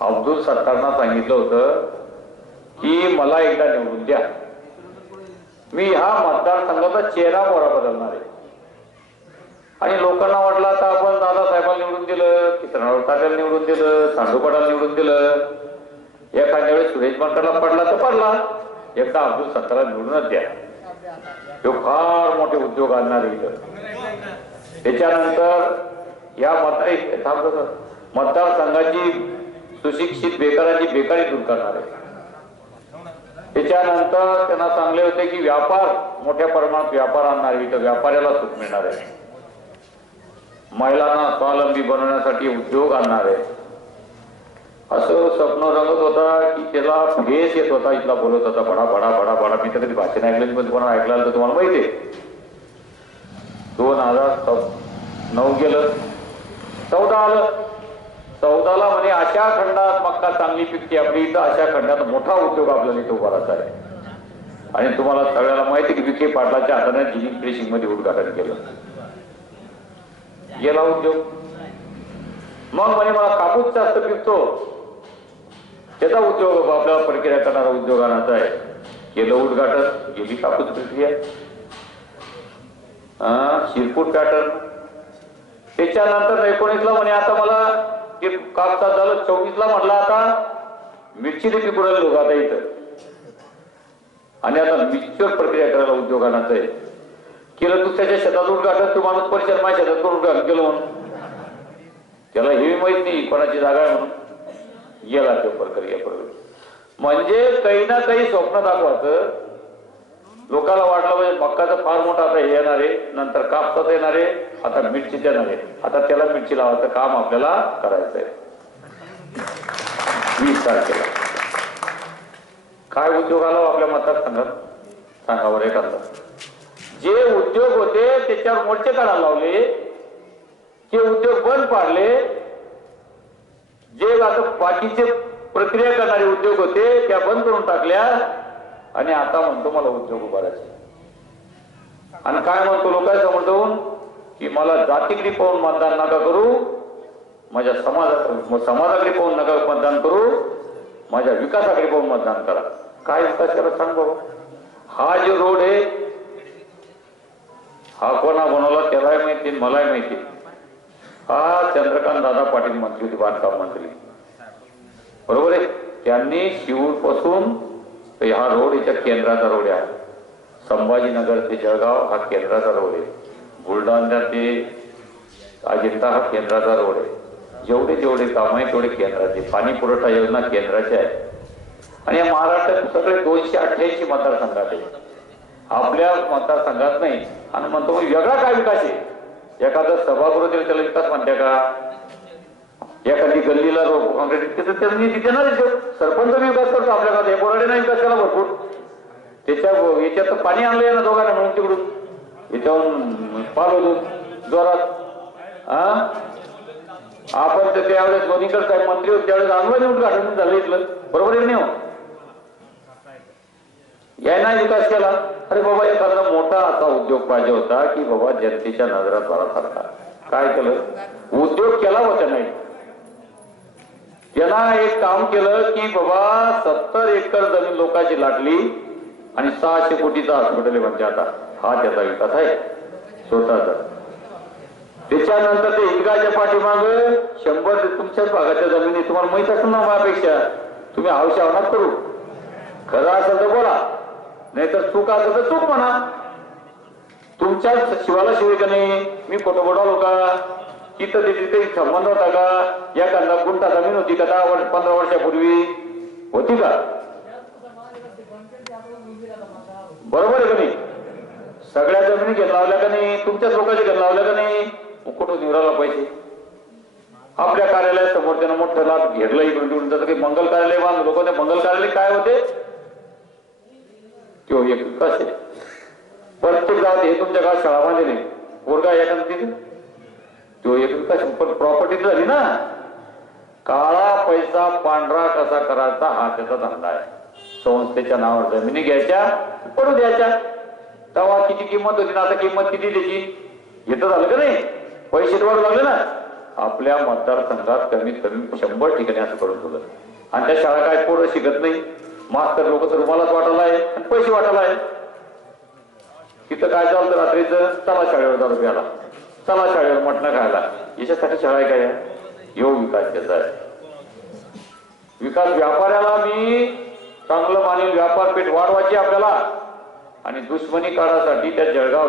अब्दुल सत्तारना सांगितलं होतं की मला एकदा निवडून द्या. मी ह्या मतदारसंघाचा चेहरा मोहरा बदलणार आहे. आणि लोकांना वाटलं आता आपण दादासाहेबांना निवडून दिलं किसनराव ताट्याला निवडून दिलं सांडूपाडाला निवडून दिलं. एखाद्या वेळेस सुरेश बनकरला पडला तर पडला. एकदा अब्दुल सत्तारला निवडूनच द्या. तो फार मोठे उद्योग आणणार आहे इथं. त्याच्यानंतर या मतदार मतदारसंघाची सुशिक्षित बेकारांची बेकारी दूर करणार आहे. त्याच्यानंतर त्यांना सांगले होते की व्यापार मोठ्या प्रमाणात व्यापार आणणार आहे. इथं व्यापाऱ्याला सुख मिळणार आहे. महिलांना स्वावलंबी बनवण्यासाठी उद्योग आणणार आहे. असं स्वप्न रंगत होता की त्याला फेस येत होता. इथला बोलत होता बडा बडा बडा बडा मी तर कधी भाषण ऐकलं पण तुम्हाला ऐकलं तर तुम्हाला माहिती आहे. दोन हजार नऊ गेलं चौदा आलं. चौदाला म्हणे अशा खंडात मक्का चांगली पिकते आपली इथं अशा खंडात मोठा उद्योग आपल्याला इथं उभा आहे. आणि तुम्हाला सगळ्याला माहिती की विखे पाटलाच्या हाताने जिनिंग फिनिशिंगमध्ये उद्घाटन केलं. गेला उद्योग. मग म्हणे मला कापूस जास्त पिकतो. त्याचा उद्योग आपल्याला प्रक्रिया करणारा उद्योग आणायचा आहे. केलं उद्घाटन गेली कापूस प्रक्रिया. हा, शिरपूर पॅटर्न. त्याच्यानंतर एकोणीसला म्हणे आता मला ते कापसात झालं चोवीसला म्हटलं आता मिरची देखील पुरायला लोक आता इथं. आणि आता मिरचीवर प्रक्रिया करायला उद्योग आहे केलं दुसऱ्याच्या शेतात उद्घाटन तू माणूस परिचय माझ्या शेतात करून उद्घाटन केलं म्हणून. त्याला हे माहीत नाही कोणाची जागा आहे म्हणून. गेला तो प्रक्रिया प्रक्रिया म्हणजे काही ना काही स्वप्न दाखवायचं लोकांना वाटलं म्हणजे मक्काचं फार मोठा आता हे येणार आहे. नंतर कापसाचं येणार आहे. आता मिरची येणार आहे. आता त्याला मिरची लावायचं काम आपल्याला करायचं आहे. वीस तारखेला काय उद्योग आला मतात आपल्या मतदारसंघात? सांगावर एखादा. जे उद्योग होते त्याच्यावर मोर्चे काढायला लावले. जे उद्योग बंद पाडले जे आता बाकीचे प्रक्रिया करणारे उद्योग होते त्या बंद करून टाकल्या. आणि आता म्हणतो मला उद्योग उभारायचे. आणि काय म्हणतो लोकांसमोर जाऊन की मला जातीकडे पाहून मतदान नका करू माझ्या समाजा समाजाकडे पाहून नका मतदान करू माझ्या विकासाकडे पाहून मतदान करा. काय विकास करा सांग बाबा हा जो रोड आहे हा कोणा बनवला त्यालाही माहिती मलाही माहिती. हा चंद्रकांत दादा पाटील मंत्री होते बांधकाम मंत्री. बरोबर आहे? त्यांनी शिवूरपासून तर हा रोड याच्या केंद्राचा रोड आहे. संभाजीनगर ते जळगाव हा केंद्राचा रोड आहे. बुलढाणा ते अजिंठा हा केंद्राचा रोड आहे. जेवढे जेवढे काम आहे तेवढे केंद्राचे. पाणी पुरवठा योजना केंद्राच्या आहे. आणि या महाराष्ट्रात सगळे दोनशे अठ्ठ्याऐंशी मतदारसंघात आहे आपल्या मतदारसंघात नाही. आणि म्हणतो मग वेगळा काय विकास आहे? एखादा सभागृह त्याला विकास म्हणते का? एखादी गल्लीला रो- काँक्रीट तिथं त्यांनी तिथे ना सरपंच विकास करतो आपल्या गावात बोराडे नाही विकास केला भरपूर. त्याच्या याच्यात पाणी आणलंय ना दोघांना म्हणून तिकडून. याच्याहून पाल होतो जोरात. हा आपण तर त्यावेळेस दोन्हीकडे काय मंत्री होते त्यावेळेस आणलं उद्घाटन झालं इथलं. बरोबर आहे नाही हो? यायना विकास केला. अरे बाबा एखादा मोठा असा उद्योग पाहिजे होता की बाबा जनतेच्या नजरात भरासारखा काय केलं? उद्योग केला होता नाही. त्यांना एक काम केलं की बाबा सत्तर एकर जमीन लोकांची लाटली आणि सहाशे कोटीचा हॉस्पिटल म्हणजे आता. हा त्याचा विकास आहे. स्वतःचा. त्याच्यानंतर ते इतकाच्या पाठीमाग शंभर तुमच्याच भागाच्या जमिनी तुम्हाला माहीत असेल ना माझ्यापेक्षा? तुम्ही हौशा करू. खरं असेल तर बोला. नाहीतर चूक असेल तर चूक म्हणा. तुमच्या शिवाला शिवाय का नाही? मी खोटं बोडालो का तिथं तिथे काही संबंध होता का? या कांदा गुंठा जमीन होती का? दहा वर्ष पंधरा वर्षापूर्वी? होती का? बरोबर आहे का नाही? सगळ्या जमिनी घेत लावल्या का नाही? तुमच्याच लोकांच्या घेत लावल्या का नाही? कुठून कुठं निवडायला पाहिजे? आपल्या कार्यालयासमोर त्यानं मोठं लाभ घेतलं इकडून तिकडून. जसं काही मंगल कार्यालय बांध लोक त्या मंगल कार्यालय काय होते? तो एक कसे? प्रत्येक गावात हे तुमच्या गावात शाळा बांधलेली पोरगा एखादा तिथे? तो एक विकास पण प्रॉपर्टी झाली ना. काळा पैसा पांढरा कसा करायचा हा त्याचा धंदा आहे. संस्थेच्या नावावर जमिनी घ्यायच्या पडू द्यायच्या. तेव्हा किती किंमत होती ना आता किंमत किती त्याची? घेत झालं का नाही? पैसे वाढू लागले ना. आपल्या मतदारसंघात कमीत कमी शंभर ठिकाणी असं करून ठेवलं. आणि त्या शाळा काय पोरं शिकत नाही. मास्तर लोक तर रुमालाच वाटायला आहे आणि पैसे वाटायला आहे. तिथं काय चालतं रात्रीचं? चला शाळेवर जाऊ प्याला चला शाळेवर मटणं खायला. याच्यासाठी शाळा आहे काय आहे? ह्यो विकास त्याचा आहे. विकास व्यापाऱ्याला मी चांगलं मानेल व्यापारपेठ वाढवायची आपल्याला. आणि दुश्मनी काढासाठी त्या जळगाव